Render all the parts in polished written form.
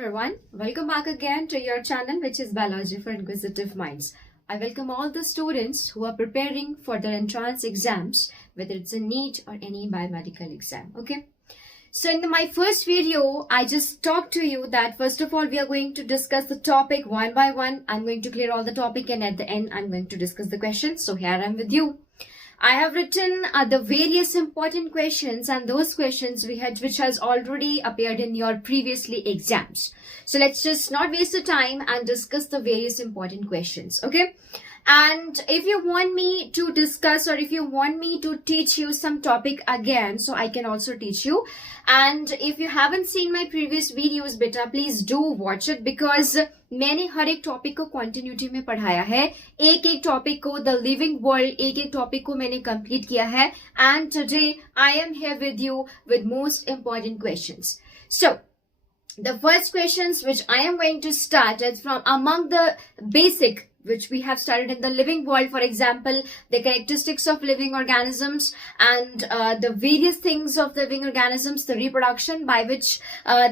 Everyone, welcome back again to your channel, which is Biology for Inquisitive Minds. I welcome all the students who are preparing for their entrance exams, whether it's a NEET or any biomedical exam. Okay. So in my first video, I just talked to you that first of all, we are going to discuss the topic one by one. I'm going to clear all the topic, and at the end, I'm going to discuss the questions. So here I'm with you. I have written the various important questions, and those questions which has already appeared in your previously exams. So let's just not waste the time and discuss the various important questions. Okay. And if you want me to discuss, or if you want me to teach you some topic again, so I can also teach you. And if you haven't seen my previous videos, beta, please do watch it, because मैंने हर एक topic को continuity में पढ़ाया है. एक एक topic को, the living world, एक एक टॉपिक को मैंने कंप्लीट किया है. And today I am here with you with most important questions. So the first questions which I am going to start is from among the basic which we have studied in the living world. For example, the characteristics of living organisms and the various things of living organisms, the reproduction by which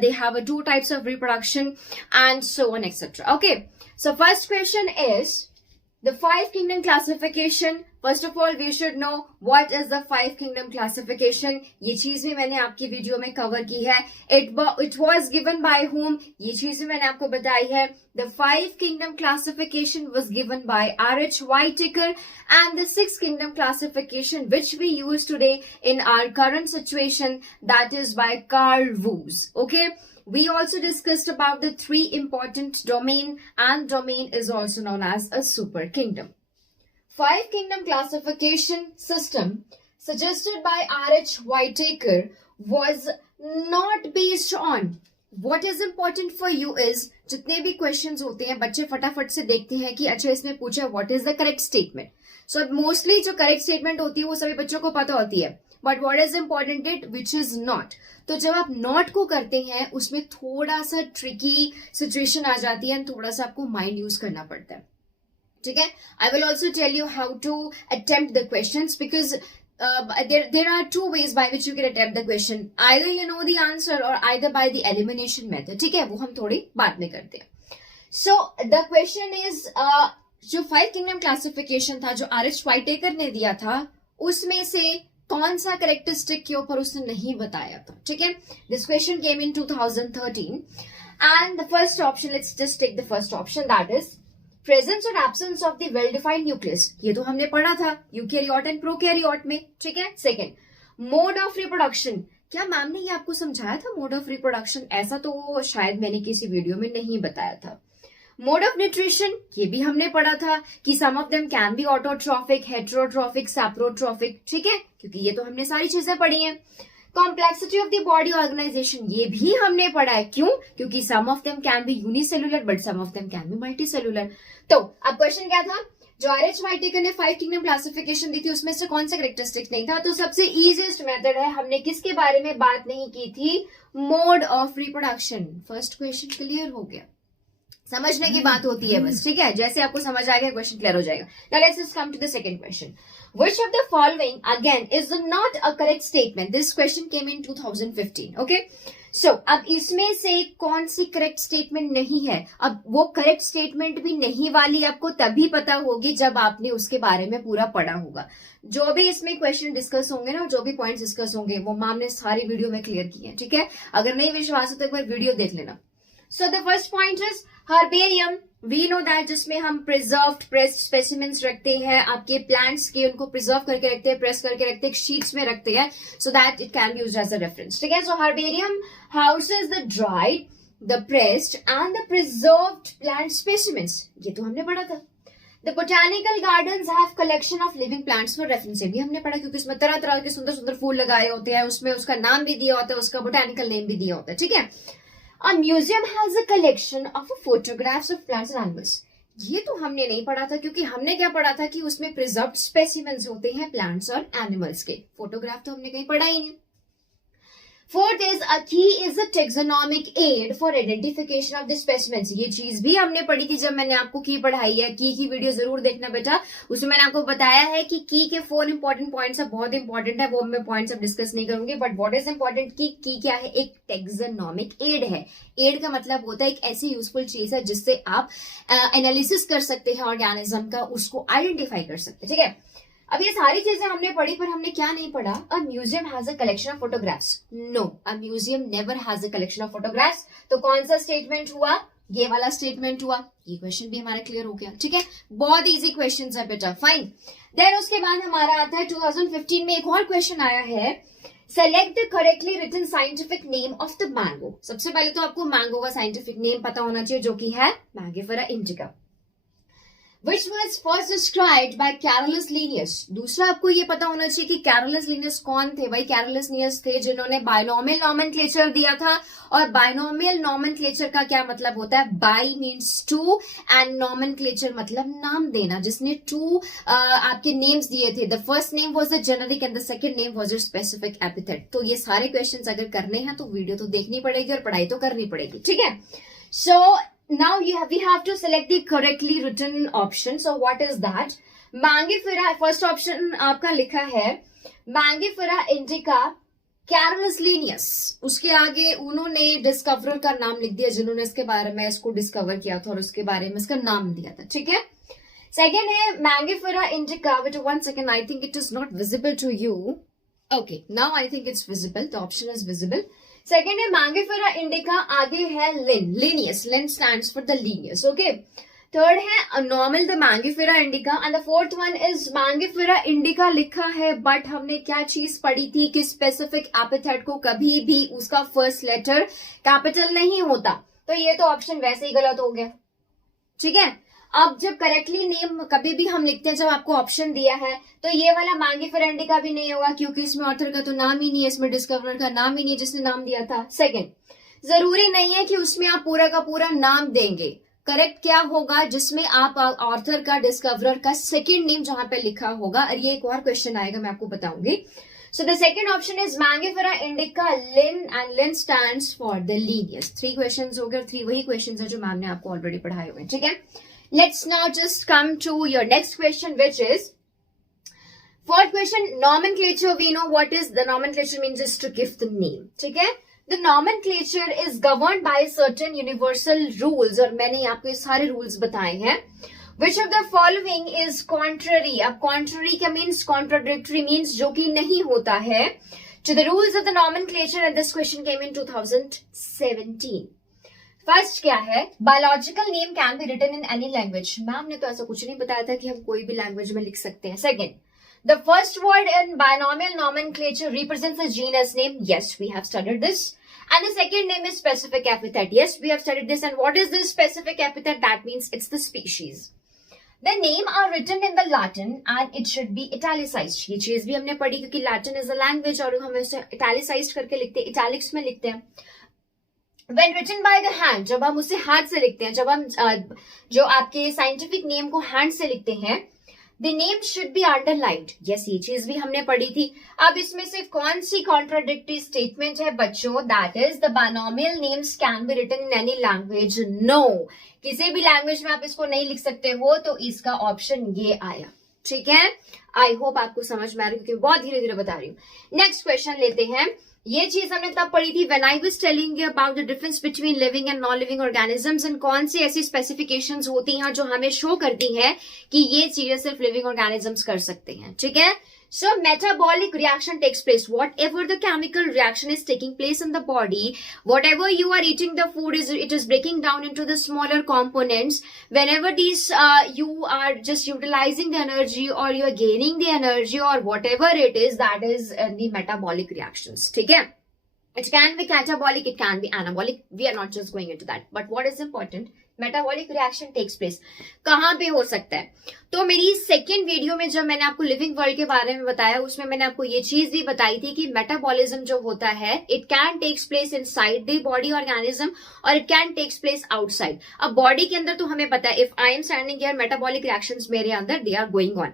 they have two types of reproduction, and so on, etc. Okay, so first question is the five kingdom classification. First of all, we should know what is the five kingdom classification. ये चीज भी मैंने आपकी video में cover की है. It was given by whom? ये चीज भी मैंने आपको बताई है. The five kingdom classification was given by R.H. Whitaker, and the sixth kingdom classification which we use today in our current situation, that is by Carl Woese. Okay. We also discussed about the three important domain, and domain is also known as a super kingdom. Five kingdom classification system suggested by R.H. Whitaker was not based on. What is important for you is, जितने भी questions होते हैं बच्चे फटाफट से देखते हैं कि अच्छा इसमें पूछा what is the correct statement. So mostly जो correct statement होती है वो सभी बच्चों को पता होती है. But what is important it which is not. तो जब आप नॉट को करते हैं उसमें थोड़ा सा ट्रिकी सिचुएशन आ जाती है, थोड़ा सा आपको माइंड यूज करना पड़ता है. ठीक है. I will also tell you how to attempt the questions, because there are two ways by which you can attempt the question. Either you know the answer or either by the elimination method. ठीक है, वो हम थोड़ी बाद में करते हैं. So the question is, जो फाइव किंगडम क्लासिफिकेशन था जो R.H. Whitaker ने दिया था, उसमें से कौन सा करेक्टरिस्टिक के ऊपर उसने नहीं बताया था. ठीक है. This question came in 2013, and the first option, let's just take the first option, that is presence और absence of the well defined nucleus. ये तो हमने पढ़ा था यूकैरियोट एंड प्रोकैरियोट में. ठीक है. Second, mode of reproduction. क्या मैम ने ये आपको समझाया था मोड ऑफ रिप्रोडक्शन? ऐसा तो शायद मैंने किसी वीडियो में नहीं बताया था. मोड ऑफ न्यूट्रिशन, ये भी हमने पढ़ा था कि some of them can be autotrophic, heterotrophic, saprotrophic. ठीक है, क्योंकि ये तो हमने सारी चीजें पढ़ी हैं. Complexity of the body organisation, ये भी हमने पढ़ा है. क्यों? क्योंकि some of them can be unicellular but some of them can be multicellular. तो अब क्वेश्चन क्या था? जो R.H. Whitaker ने फाइव किंगडम क्लासिफिकेशन दी थी उसमें से कौन सा करेक्टरिस्टिक नहीं था? तो सबसे इजीएस्ट मेथड है, हमने किसके बारे में बात नहीं की थी? Mode of reproduction. First question clear हो गया. समझने की बात होती है बस. ठीक है, जैसे आपको समझ आ गया क्वेश्चन क्लियर हो जाएगा. Now let's just come to the second question. Which of the following again is not a correct statement? This question came in 2015. Okay. So अब इसमें से कौन सी करेक्ट स्टेटमेंट नहीं है? अब वो करेक्ट स्टेटमेंट भी नहीं वाली आपको तभी पता होगी जब आपने उसके बारे में पूरा पढ़ा होगा. जो भी इसमें क्वेश्चन डिस्कस होंगे ना, जो भी पॉइंट्स डिस्कस होंगे, वो मैम ने सारी वीडियो में क्लियर किए हैं. ठीक है. अगर नहीं विश्वास हो तो एक बार वीडियो देख लेना. So the first point is herbarium. We know that जिसमें हम preserved pressed specimens रखते हैं, आपके plants के उनको preserve करके रखते हैं, press करके रखते हैं, sheets में रखते हैं, so that it can be used as a reference. ठीक है. So herbarium houses the dried, the pressed and the preserved plant specimens. ये तो हमने पढ़ा था. The botanical gardens have collection of living plants for reference. ये भी हमने पढ़ा, क्योंकि इसमें तरह तरह के सुंदर सुंदर फूल लगाए होते हैं, उसमें उसका नाम भी दिया होता है, उसका botanical name भी दिया होता है. ठीक है. A museum has a collection of photographs of plants and animals. ये तो हमने नहीं पढ़ा था, क्योंकि हमने क्या पढ़ा था कि उसमें प्रिजर्व्ड स्पेसिमेंस होते हैं प्लांट्स और एनिमल्स के. फोटोग्राफ तो हमने कहीं पढ़ा ही नहीं. Fourth is a key is a taxonomic aid for identification of the specimens. ये चीज भी हमने पढ़ी थी जब मैंने आपको की पढ़ाई है। की वीडियो जरूर देखना बेटा, उसमें मैंने आपको बताया है कि की के 4 इंपॉर्टेंट पॉइंट्स बहुत इंपॉर्टेंट है, वो मैं पॉइंट्स अब डिस्कस नहीं करूंगी। बट व्हाट इज इंपॉर्टेंट की क्या है, एक टेक्सोनॉमिक एड है। एड का मतलब होता है एक ऐसी यूजफुल चीज है जिससे आप एनालिसिस कर सकते हैं ऑर्गेनिज्म का, उसको आइडेंटिफाई कर सकते हैं। ठीक है, अब ये सारी चीजें हमने पढ़ी, पर हमने क्या नहीं पढ़ा, a museum has a collection of photographs. No, a museum never has a collection of photographs. तो कौन सा स्टेटमेंट हुआ, ये वाला स्टेटमेंट हुआ। ये क्वेश्चन भी हमारा क्लियर हो गया। ठीक है, बहुत इजी क्वेश्चन है बेटा, फाइन। देन उसके बाद हमारा आता है 2015 में एक और क्वेश्चन आया है, select the correctly written scientific name of the mango. सबसे पहले तो आपको मैंगो का साइंटिफिक नेम पता होना चाहिए, जो कि है Mangifera indica, which was first described by Carolus Linnaeus। दूसरा आपको ये पता होना चाहिए कि Carolus Linnaeus कौन थे। भाई Carolus Linnaeus थे जिन्होंने बाइनोमियल नॉमेनक्लेचर दिया था। और बाइनोमियल नॉमेनक्लेचर का क्या मतलब होता है, bi means two and nomenclature मतलब नाम देना, जिसने टू आपके नेम्स दिए थे। The first name was the generic and the second name was the specific epithet. तो ये सारे क्वेश्चंस अगर करने हैं तो वीडियो तो देखनी पड़ेगी और पढ़ाई तो करनी पड़ेगी। ठीक है, सो now we have to select the correctly written option. So what is that? Mangifera, first option आपका लिखा है Mangifera indica Carolus Linnaeus। उसके आगे उन्होंने डिस्कवरर का नाम लिख दिया, जिन्होंने इसके बारे में इसको डिस्कवर किया था और उसके बारे में इसका नाम दिया था। ठीक है, सेकेंड है Mangifera indica, which one second, I think it is not visible to you. Okay, now I think it's visible, the option is visible. Second है मैंगिफेरा इंडिका, आगे है Linnaeus, Linn stands for the Linnaeus. Okay, third है normal the Mangifera indica and the fourth one is Mangifera indica लिखा है, but हमने क्या चीज पढ़ी थी कि स्पेसिफिक एपिथेट को कभी भी उसका फर्स्ट लेटर कैपिटल नहीं होता। तो ये तो ऑप्शन वैसे ही गलत हो गया। ठीक है, अब जब करेक्टली नेम कभी भी हम लिखते हैं, जब आपको ऑप्शन दिया है, तो ये वाला मैंगिफेरा इंडिका भी नहीं होगा, क्योंकि इसमें ऑथर का तो नाम ही नहीं है, इसमें डिस्कवरर का नाम ही नहीं है जिसने नाम दिया था। सेकंड, जरूरी नहीं है कि उसमें आप पूरा का पूरा नाम देंगे। करेक्ट क्या होगा, जिसमें आप ऑथर का, डिस्कवरर का सेकेंड नेम जहां पे लिखा होगा। और ये एक और क्वेश्चन आएगा, मैं आपको बताऊंगी। So the second option is Mangifera indica Linn and Linn stands for the Linnaeus. 3 question हो गए, 3 वही क्वेश्चन है जो मैम ने आपको ऑलरेडी पढ़ाए हुए। ठीक है, let's now just come to your next question, which is fourth question, nomenclature. We know what is the nomenclature means, is to give the name. ठीक है, the nomenclature is governed by certain universal rules, और मैंने आपको ये सारे rules बताए हैं। Which of the following is contrary? अब contrary का means, contradictory means जो कि नहीं होता है, to the rules of the nomenclature, and this question came in 2017. First क्या है, biological name can be written in any language. Ma'am ने तो ऐसा कुछ नहीं बताया था कि हम कोई भी लैंग्वेज में लिख सकते हैं। Second, the first word in binomial nomenclature represents the genus name. Yes, we have studied this. And the second name is specific epithet. Yes, we have studied this. And what is this specific epithet? That means it's the species. The name are written in the Latin and it should be italicized। ये चीज भी हमने पढ़ी, क्योंकि Latin is a language और हम इसे italicized करके लिखते हैं, इटैलिक्स में लिखते हैं। When written by the hand, जब हम उसे हाथ से लिखते हैं, जब हम जो आपके साइंटिफिक नेम को हैंड से लिखते हैं, the name should be underlined। yes, ये चीज भी हमने पढ़ी थी। अब इसमें से कौन सी कॉन्ट्राडिक्टरी स्टेटमेंट है बच्चों? That is the binomial names can be written in any language. No, किसी भी लैंग्वेज में आप इसको नहीं लिख सकते हो, तो इसका ऑप्शन ये आया। ठीक है, आई होप आपको समझ में आ रही है, क्योंकि बहुत धीरे धीरे बता रही हूँ। नेक्स्ट क्वेश्चन लेते हैं। ये चीज हमने तब पढ़ी थी when I was telling you about the difference between living and non living organisms, and कौन सी ऐसी स्पेसिफिकेशंस होती हैं जो हमें शो करती हैं कि ये चीजें सिर्फ लिविंग ऑर्गेनिजम्स कर सकते हैं। ठीक है, so metabolic reaction takes place whatever the chemical reaction is taking place in the body, whatever you are eating the food is, it is breaking down into the smaller components. Whenever these you are just utilizing the energy or you are gaining the energy or whatever it is, that is the metabolic reactions. ठीक है, it can be catabolic, it can be anabolic, we are not just going into that, but what is important, metabolic reaction takes place कहां पे हो सकता है? तो मेरी second video में जब मैंने आपको लिविंग वर्ल्ड के बारे में बताया, उसमें मैंने आपको ये चीज भी बताई थी कि मेटाबॉलिज्म जो होता है, it can takes place inside the body organism और it can takes place outside. अब बॉडी के अंदर तो हमें पता है, if I am standing here, metabolic reactions मेरे अंदर they are going on.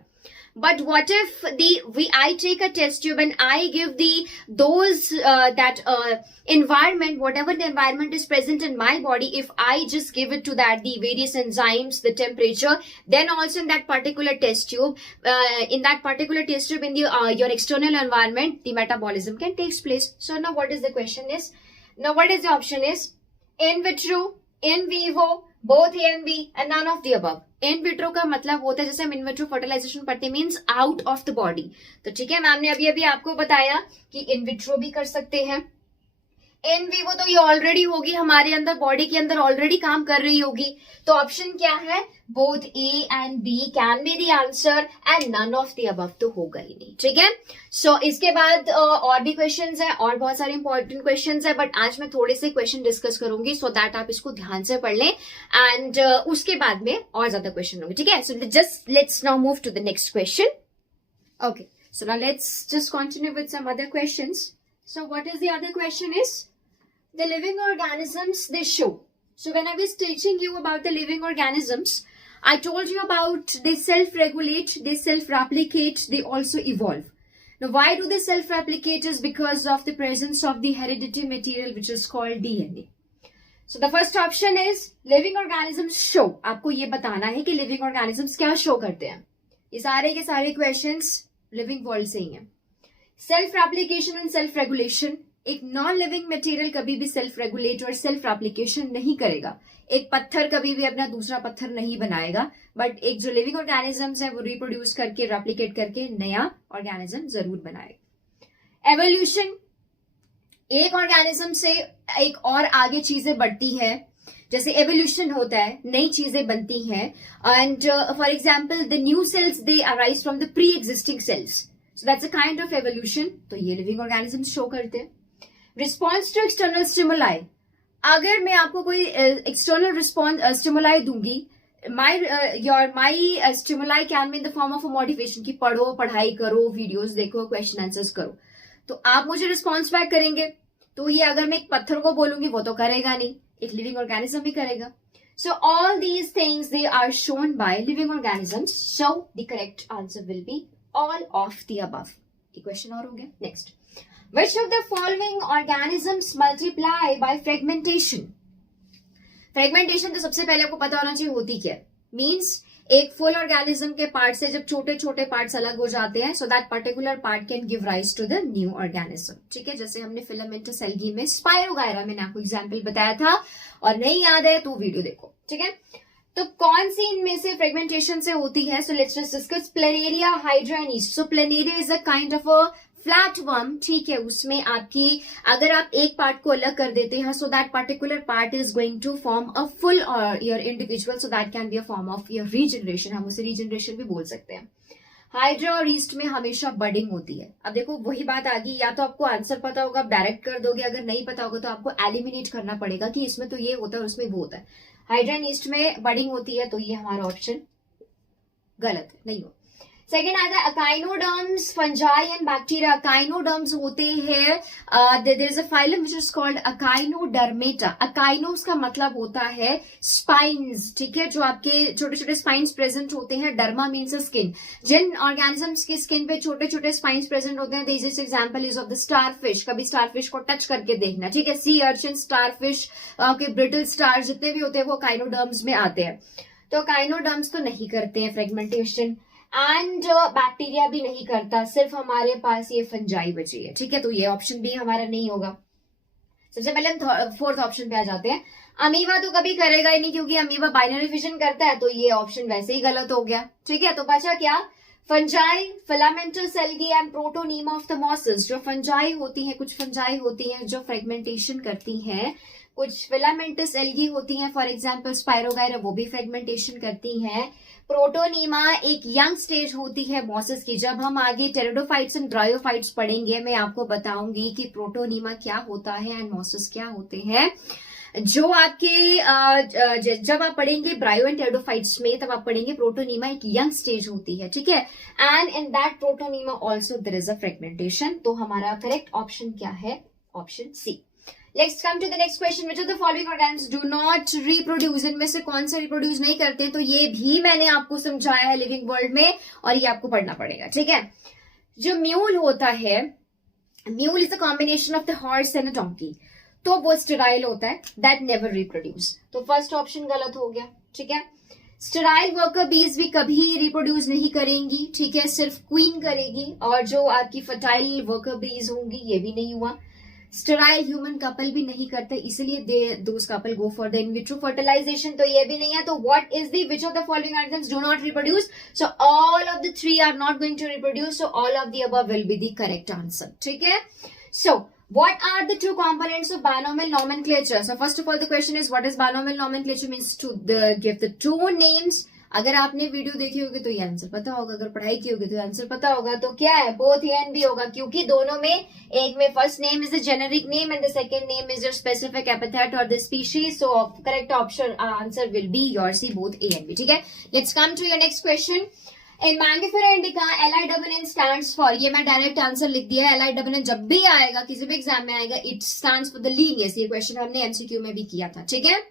But what if I take a test tube and I give environment, whatever the environment is present in my body, if I just give it to that, the various enzymes, the temperature, then also in that particular test tube, in the your external environment, the metabolism can take place. So now what is the question is? Now what is the option is? In vitro, in vivo, both A and B, and none of the above. In vitro का मतलब होता है, जैसे हम इन vitro fertilisation पढ़ते हैं, means out of the body. तो ठीक है, मैम ने अभी अभी आपको बताया कि इन विट्रो भी कर सकते हैं. इन विवो तो ये ऑलरेडी होगी, हमारे अंदर बॉडी के अंदर ऑलरेडी काम कर रही होगी. तो ऑप्शन क्या है? Both A and b can be the answer and none of the above तो होगा ही नहीं. ठीक है, सो इसके बाद और भी क्वेश्चंस हैं, और बहुत सारे इंपॉर्टेंट क्वेश्चंस हैं, बट आज मैं थोड़े से क्वेश्चन डिस्कस करूंगी सो दैट आप इसको ध्यान से पढ़ लें, एंड उसके बाद में और ज्यादा क्वेश्चन होंगे. ठीक है, so just let's now move to the next question. Okay, so now let's just continue with some other questions. So what is the other question is? The living organisms, they show. So when I was teaching you about the living organisms, I told you about they self-regulate, they self-replicate, they also evolve. Now why do they self-replicate? Is because of the presence of the hereditary material which is called DNA. So the first option is living organisms show. आपको ये बताना है कि living organisms क्या show करते हैं. ये सारे के सारे questions living world से ही हैं. Self-replication and self-regulation. एक नॉन लिविंग मटेरियल कभी भी सेल्फ रेगुलेट और सेल्फ एप्लीकेशन नहीं करेगा. एक पत्थर कभी भी अपना दूसरा पत्थर नहीं बनाएगा, बट एक जो लिविंग ऑर्गेनिजम्स है वो रिप्रोड्यूस करके, रेप्लिकेट करके नया ऑर्गेनिज्म जरूर बनाएगा. एवोल्यूशन, एक ऑर्गेनिज्म से एक और आगे चीजें बढ़ती है, जैसे एवोल्यूशन होता है, नई चीजें बनती हैं. And for example the new sales they arise from the pre existing cells, so that's a kind of evolution. तो ये लिविंग ऑर्गेनिजम्स शो करते हैं. रिस्पॉन्स टू एक्सटर्नल स्टिमुलाई, अगर मैं आपको कोई एक्सटर्नल रिस्पॉन्स स्टिमुलाई दूंगी, my stimuli can be in the form of a motivation, की पढ़ो, पढ़ाई करो, वीडियोस देखो, क्वेश्चन आंसर्स करो, तो आप मुझे रिस्पॉन्स बैक करेंगे. तो ये अगर मैं एक पत्थर को बोलूंगी वो तो करेगा नहीं, एक लिविंग ऑर्गेनिज्म भी करेगा. So all these things they are shown by living organisms, so the correct answer will be all of the above. ये क्वेश्चन और हो गया. Next, which of the following organisms multiply by fragmentation? Fragmentation तो सबसे पहले आपको पता होना चाहिए होती क्या है. मीन्स एक फुल ऑर्गेनिज्म के पार्ट से जब छोटे छोटे पार्ट्स अलग हो जाते हैं, so that particular part can give rise to the new organism. ठीक है, जैसे हमने फिलामेंटस एल्गी में स्पायरोगायरा मैंने आपको एग्जांपल बताया था, और नहीं याद है तो वीडियो देखो. ठीक है, तो कौन सी इनमें से फ्रेगमेंटेशन से होती है? So let's just discuss planaria, hydra and east. So planaria is a kind of a flat worm. ठीक है, उसमें आपकी अगर आप एक पार्ट को अलग कर देते हैं, so that particular part is going to form a full और your individual, so that can be a form of your regeneration. हम उसे रीजनरेशन भी बोल सकते हैं. हाइड्रा और ईस्ट में हमेशा बडिंग होती है. अब देखो वही बात आ गई, या तो आपको आंसर पता होगा आप डायरेक्ट कर दोगे, अगर नहीं पता होगा तो आपको एलिमिनेट करना पड़ेगा कि इसमें तो ये होता है और उसमें वो होता है. हाइड्रा एंड ईस्ट में बडिंग होती है, तो ये हमारा ऑप्शन गलत है, नहीं हो. सेकेंड आता है echinoderms, fungi and bacteria. Echinoderms होते हैं, there is a phylum which is called Echinodermata. Echinos का मतलब होता है स्पाइन्स. ठीक है, जो आपके छोटे छोटे स्पाइन्स प्रेजेंट होते हैं. Derma means skin. जिन ऑर्गेनिजम्स की स्किन पे छोटे छोटे स्पाइन्स प्रेजेंट होते हैं, this example is of the starfish. कभी स्टारफिश को टच करके देखना. ठीक है, सी अर्चिन, स्टारफिश के ब्रिटल स्टार जितने भी होते हैं वो अकाइनोडर्म्स में आते हैं. तो अकाइनोडर्म्स तो नहीं करते हैं फ्रेगमेंटेशन, एंड बैक्टीरिया भी नहीं करता, सिर्फ हमारे पास ये फंजाई बची है. ठीक है, तो ये ऑप्शन भी हमारा नहीं होगा. सबसे पहले हम फोर्थ ऑप्शन पे आ जाते हैं. अमीबा तो कभी करेगा ही नहीं, क्योंकि अमीबा बाइनरी फिजन करता है, तो ये ऑप्शन वैसे ही गलत हो गया. ठीक है, तो बचा क्या? Fungi, filamentous algae and protonema of the mosses. जो फंजाई होती हैं, कुछ फंजाई होती हैं जो फ्रेगमेंटेशन करती हैं, कुछ फिलामेंटस एल्गी होती हैं, फॉर एग्जांपल स्पायरोगायरा, वो भी फ्रेगमेंटेशन करती हैं. प्रोटोनीमा एक यंग स्टेज होती है मॉसेस की. जब हम आगे टेरिडोफाइट्स एंड ब्रायोफाइट्स पढ़ेंगे, मैं आपको बताऊंगी कि प्रोटोनीमा क्या होता है एंड मॉसेस क्या होते हैं. जो आपके जब आप पढ़ेंगे ब्रायो एंड टेरिडोफाइट्स में, तब आप पढ़ेंगे प्रोटोनीमा एक यंग स्टेज होती है. ठीक है, and in that protonema also there is a fragmentation. तो हमारा करेक्ट ऑप्शन क्या है? Option C. Let's come to the next question. Which of the following organisms do not reproduce? इनमें से कौन से reproduce नहीं करते? तो ये भी मैंने आपको समझाया है लिविंग वर्ल्ड में, और ये आपको पढ़ना पड़ेगा, ठीक है. जो म्यूल होता है, mule is a combination of the horse and a donkey, तो वो स्टेराइल होता है, दैट नेवर रिप्रोड्यूस. तो फर्स्ट ऑप्शन गलत हो गया, ठीक है. स्टेराइल वर्कर बीज भी कभी रिप्रोड्यूस नहीं करेंगी, ठीक है, सिर्फ क्वीन करेगी. और जो आपकी फर्टाइल वर्कर बीज होंगी, ये भी नहीं हुआ. स्टेराइल ह्यूमन कपल भी नहीं करते, इसलिए those couple go for the in vitro fertilisation, तो ये भी नहीं है. तो what is the which of the following organisms do not reproduce? So all of the three are not going to reproduce, so all of the above will be the correct answer, ठीक है. सो what are the two components of binomial nomenclature? So first of all the question is what is binomial nomenclature? Means to give the two names. अगर आपने video देखी होगी तो ये answer पता होगा, अगर पढ़ाई की होगी तो आंसर पता होगा. तो क्या है, बोथ ए एंड बी होगा, क्योंकि दोनों में, एक में first name is the generic name and the second name is your specific epithet और the species. So correct option answer will be your C, both A and B, ठीक है. Let's come to your next question. In Mangifera indica LINN stands for, ये मैं direct answer लिख दिया है. LINN जब भी आएगा, किसी भी एग्जाम में आएगा, it stands for the Linnaeus. ये क्वेश्चन हमने MCQ में भी किया था, ठीक है.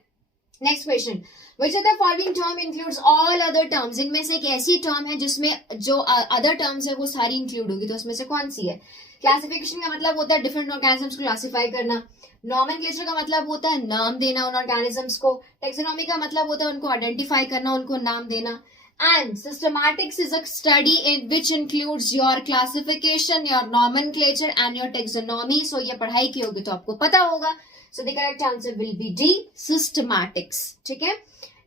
Next question. Which of the following term includes all other terms? इनमें से एक ऐसी टर्म है जिसमें जो अदर टर्म्स है वो सारी इंक्लूड होगी, तो उसमें से कौन सी है? क्लासिफिकेशन का मतलब होता है डिफरेंट ऑर्गेनिजम्स को क्लासिफाई करना. नॉमेनक्लेचर का मतलब होता है नाम देना उन ऑर्गेनिजम्स को. टेक्सोनॉमी का मतलब होता है उनको आइडेंटिफाई करना, उनको नाम देना. And systematics is a study in which includes your classification, your nomenclature and your taxonomy. So ये पढ़ाई की होगी तो आपको पता होगा. So the correct answer will be D, systematics. ठीक है.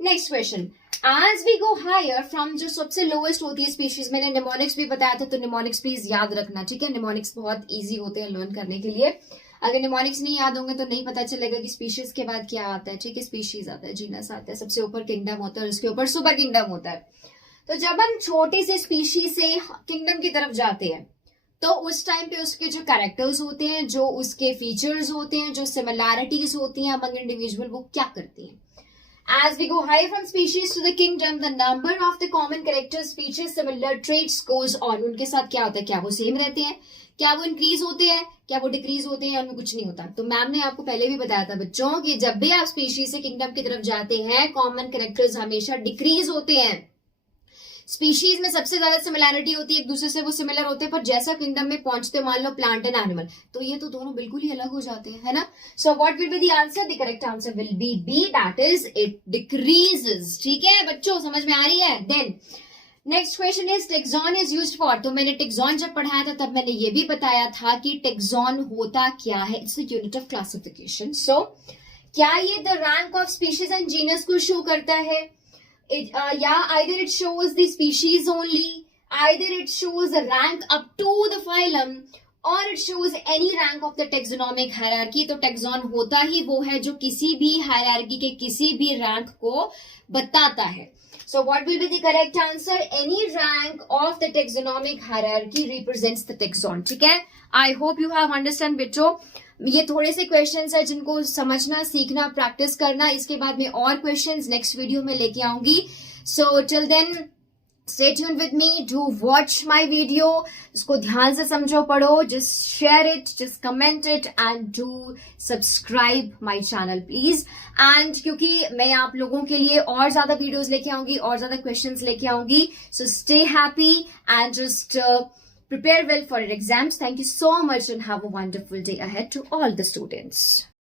Next question. As we go higher from जो सबसे lowest होती है species, मैंने mnemonics भी बताया था, तो mnemonics please याद रखना, ठीक है. mnemonics बहुत easy होते हैं learn करने के लिए. अगर निमोनिक्स नहीं याद होंगे तो नहीं पता चलेगा कि स्पीशीज के बाद क्या आता है, ठीक है. स्पीशीज आता है, जीनस आता है, सबसे ऊपर किंगडम होता है और उसके ऊपर सुपर किंगडम होता है. तो जब हम छोटे से स्पीशीज से किंगडम की तरफ जाते हैं, तो उस टाइम पे उसके जो कैरेक्टर्स होते हैं, जो उसके फीचर्स होते हैं, जो सिमिलैरिटीज होती हैं अमंग इंडिविजुअल, वो क्या करती हैं. As we go higher from species to the kingdom, the number of the common characters, features, similar traits goes on. उनके साथ क्या होता है, क्या वो सेम रहते हैं, क्या वो इंक्रीज होते हैं, क्या वो डिक्रीज होते हैं, उनमें कुछ नहीं होता. तो मैम ने आपको पहले भी बताया था बच्चों कि जब भी आप स्पीशीज से किंगडम की तरफ जाते हैं, कॉमन कैरेक्टर्स हमेशा डिक्रीज होते हैं. स्पीशीज में सबसे ज्यादा सिमिलैरिटी होती है, एक दूसरे से वो सिमिलर होते हैं, पर जैसा किंगडम में पहुंचते, मान लो प्लांट एंड एनिमल, तो ये तो दोनों बिल्कुल ही अलग हो जाते हैं, है ना. So what will be the answer? The correct answer will be B, that is it decreases. ठीक है बच्चों, समझ में आ रही है. Then next question is taxon is used for. तो मैंने टेक्सॉन जब पढ़ाया था तब मैंने ये भी बताया था कि टेक्सॉन होता क्या है. It's the unit of classification. So क्या ये the rank of species and genus को शो करता है? Either it shows the species only, either it shows a rank up to the phylum, or it shows any rank of the taxonomic hierarchy. तो taxon होता ही वो है जो किसी भी hierarchy के किसी भी rank को बताता है. So what will be the correct answer? Any rank of the taxonomic hierarchy represents the taxon. ठीक है. I hope you have understand बच्चों. ये थोड़े से क्वेश्चंस है जिनको समझना, सीखना, प्रैक्टिस करना. इसके बाद में और क्वेश्चंस नेक्स्ट वीडियो में लेके आऊंगी. So till then stay tuned with me, do watch my video. इसको ध्यान से समझो, पढ़ो, just share it, just comment it and do subscribe my channel please. And क्योंकि मैं आप लोगों के लिए और ज्यादा वीडियोस लेके आऊंगी, और ज्यादा क्वेश्चंस लेके आऊंगी. So stay happy and just prepare well for your exams. Thank you so much and have a wonderful day ahead to all the students.